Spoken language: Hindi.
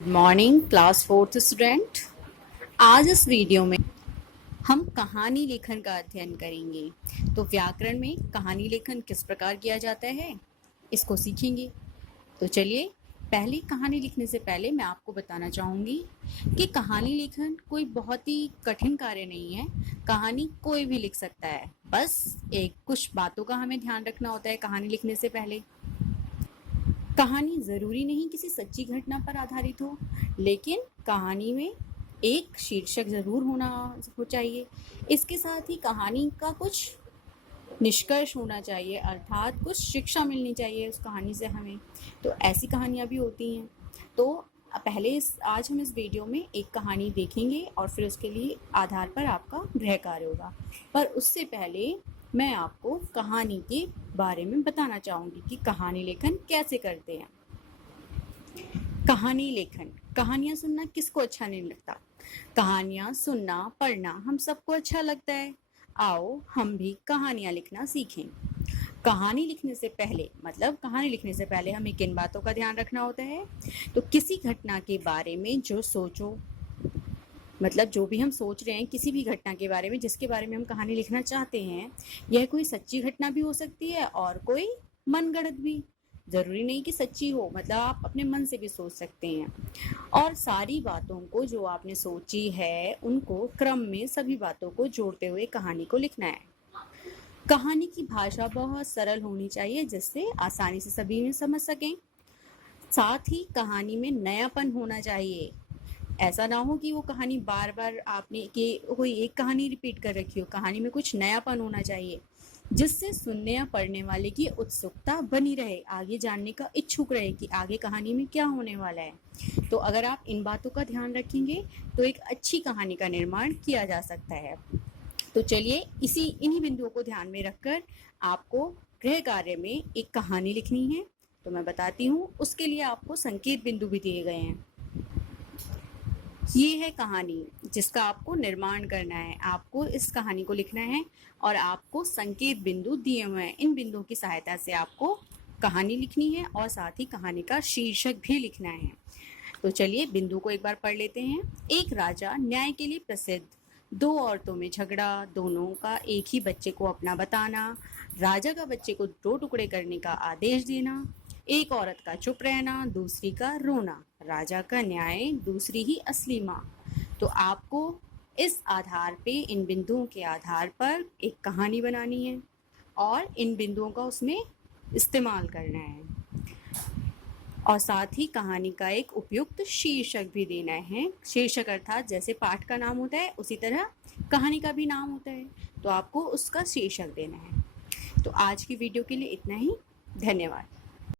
Good morning class fourth student. आज इस वीडियो में हम कहानी लेखन का अध्ययन करेंगे। तो व्याकरण में कहानी लेखन किस प्रकार किया जाता है इसको सीखेंगे। तो चलिए, पहली कहानी लिखने से पहले मैं आपको बताना चाहूँगी कि कहानी लेखन कोई बहुत ही कठिन कार्य नहीं है। कहानी कोई भी लिख सकता है, बस एक कुछ बातों का हमें ध्यान रखना होता है कहानी लिखने से पहले। कहानी ज़रूरी नहीं किसी सच्ची घटना पर आधारित हो, लेकिन कहानी में एक शीर्षक ज़रूर होना हो चाहिए। इसके साथ ही कहानी का कुछ निष्कर्ष होना चाहिए, अर्थात कुछ शिक्षा मिलनी चाहिए उस कहानी से हमें। तो ऐसी कहानियाँ भी होती हैं। तो पहले आज हम इस वीडियो में एक कहानी देखेंगे और फिर उसके लिए आधार पर आपका गृह कार्य होगा। पर उससे पहले मैं आपको कहानी के बारे में बताना चाहूँगी कि कहानी लेखन कैसे करते हैं। कहानी लेखन, कहानियाँ सुनना किसको अच्छा नहीं लगता। कहानियाँ सुनना पढ़ना हम सबको अच्छा लगता है। आओ हम भी कहानियाँ लिखना सीखें। कहानी लिखने से पहले कहानी लिखने से पहले हमें किन बातों का ध्यान रखना होता है। तो किसी घटना के बारे में जो सोचो, जो भी हम सोच रहे हैं किसी भी घटना के बारे में जिसके बारे में हम कहानी लिखना चाहते हैं, यह कोई सच्ची घटना भी हो सकती है और कोई मनगढ़ंत भी। ज़रूरी नहीं कि सच्ची हो, आप अपने मन से भी सोच सकते हैं। और सारी बातों को जो आपने सोची है उनको क्रम में सभी बातों को जोड़ते हुए कहानी को लिखना है। कहानी की भाषा बहुत सरल होनी चाहिए जिससे आसानी से सभी में समझ सकें। साथ ही कहानी में नयापन होना चाहिए। ऐसा ना हो कि वो कहानी बार बार आपने कि कोई एक कहानी रिपीट कर रखी हो। कहानी में कुछ नयापन होना चाहिए जिससे सुनने या पढ़ने वाले की उत्सुकता बनी रहे, आगे जानने का इच्छुक रहे कि आगे कहानी में क्या होने वाला है। तो अगर आप इन बातों का ध्यान रखेंगे तो एक अच्छी कहानी का निर्माण किया जा सकता है। तो चलिए, इन्हीं बिंदुओं को ध्यान में रखकर आपको गृह कार्य में एक कहानी लिखनी है। तो मैं बताती हूँ, उसके लिए आपको संकेत बिंदु भी दिए गए हैं। ये है कहानी जिसका आपको निर्माण करना है। आपको इस कहानी को लिखना है और आपको संकेत बिंदु दिए हुए हैं। इन बिंदुओं की सहायता से आपको कहानी लिखनी है और साथ ही कहानी का शीर्षक भी लिखना है। तो चलिए बिंदु को एक बार पढ़ लेते हैं। एक राजा न्याय के लिए प्रसिद्ध। दो औरतों में झगड़ा, दोनों का एक ही बच्चे को अपना बताना, राजा का बच्चे को दो टुकड़े करने का आदेश देना, एक औरत का चुप रहना, दूसरी का रोना, राजा का न्याय, दूसरी ही असली माँ। तो आपको इस आधार पे, इन बिंदुओं के आधार पर एक कहानी बनानी है और इन बिंदुओं का उसमें इस्तेमाल करना है और साथ ही कहानी का एक उपयुक्त शीर्षक भी देना है। शीर्षक अर्थात जैसे पाठ का नाम होता है उसी तरह कहानी का भी नाम होता है, तो आपको उसका शीर्षक देना है। तो आज की वीडियो के लिए इतना ही। धन्यवाद।